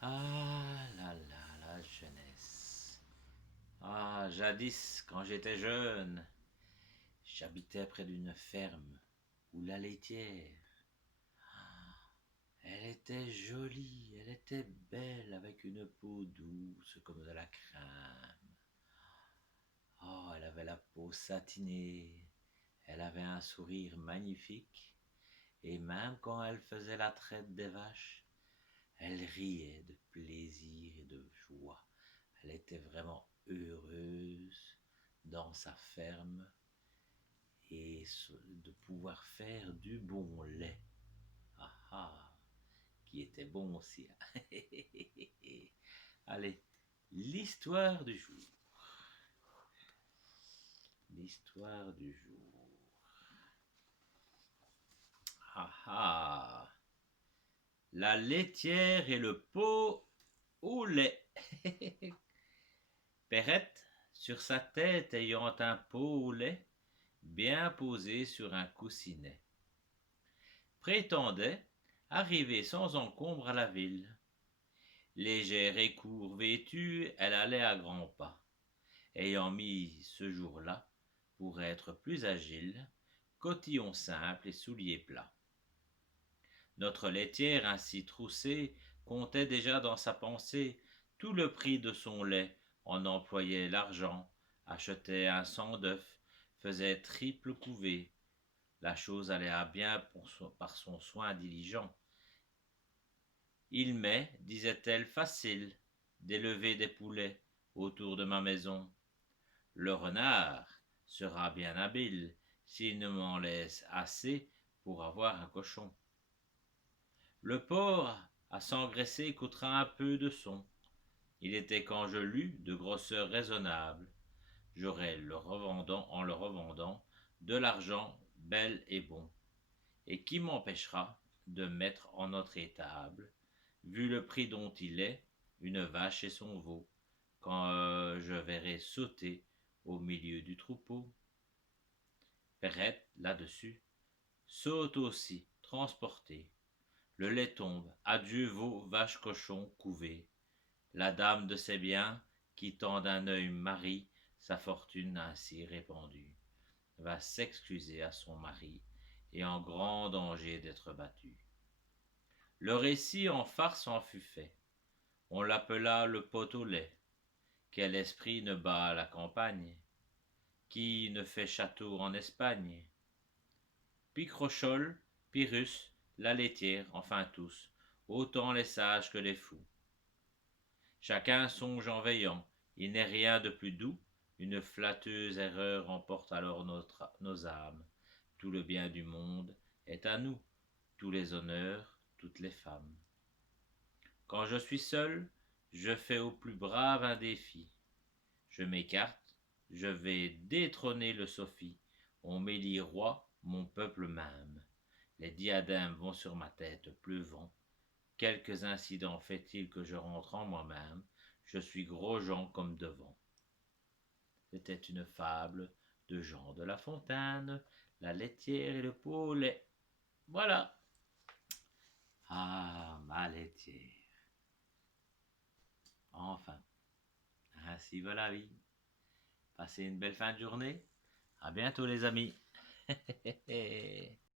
Ah là là, la jeunesse. Ah, jadis, quand j'étais jeune, j'habitais près d'une ferme où la laitière, elle était jolie, elle était belle avec une peau douce comme de la crème. Oh, elle avait la peau satinée, elle avait un sourire magnifique et même quand elle faisait la traite des vaches, elle riait de plaisir et de joie. Elle était vraiment heureuse dans sa ferme et de pouvoir faire du bon lait. Ah ah, qui était bon aussi. Allez, l'histoire du jour. L'histoire du jour. Ah ah, la laitière et le pot au lait. Perrette, sur sa tête ayant un pot au lait, bien posé sur un coussinet, prétendait arriver sans encombre à la ville. Légère et court vêtue, elle allait à grands pas, ayant mis ce jour-là, pour être plus agile, cotillon simple et souliers plats. Notre laitière ainsi troussée comptait déjà dans sa pensée tout le prix de son lait, en employait l'argent, achetait un cent d'œufs, faisait triple couvée. La chose allait à bien par son soin diligent. Il m'est, disait-elle, facile d'élever des poulets autour de ma maison. Le renard sera bien habile s'il ne m'en laisse assez pour avoir un cochon. Le porc à s'engraisser coûtera un peu de son. Il était quand je l'eus de grosseur raisonnable. J'aurai en le revendant de l'argent bel et bon. Et qui m'empêchera de mettre en notre étable, vu le prix dont il est, une vache et son veau, quand je verrai sauter au milieu du troupeau. Perrette, là-dessus, saute aussi, transportée. Le lait tombe, adieu veau, vache, cochon, couvé. La dame de ses biens, qui tend d'un œil Marie, sa fortune ainsi répandue, va s'excuser à son mari, et en grand danger d'être battue. Le récit en farce en fut fait. On l'appela le pot au lait. Quel esprit ne bat à la campagne? Qui ne fait château en Espagne? Picrochole, Pyrrhus, la laitière, enfin tous, autant les sages que les fous. Chacun songe en veillant, il n'est rien de plus doux, une flatteuse erreur emporte alors nos âmes. Tout le bien du monde est à nous, tous les honneurs, toutes les femmes. Quand je suis seul, je fais au plus brave un défi. Je m'écarte, je vais détrôner le Sophie. On m'élit roi, mon peuple m'aime. Les diadèmes vont sur ma tête pleuvant. Quelques incidents fait-il que je rentre en moi-même. Je suis Gros-Jean comme devant. C'était une fable de Jean de La Fontaine, la laitière et le pot au lait. Voilà. Ah, ma laitière. Enfin, ainsi va la vie. Passez une belle fin de journée. À bientôt les amis.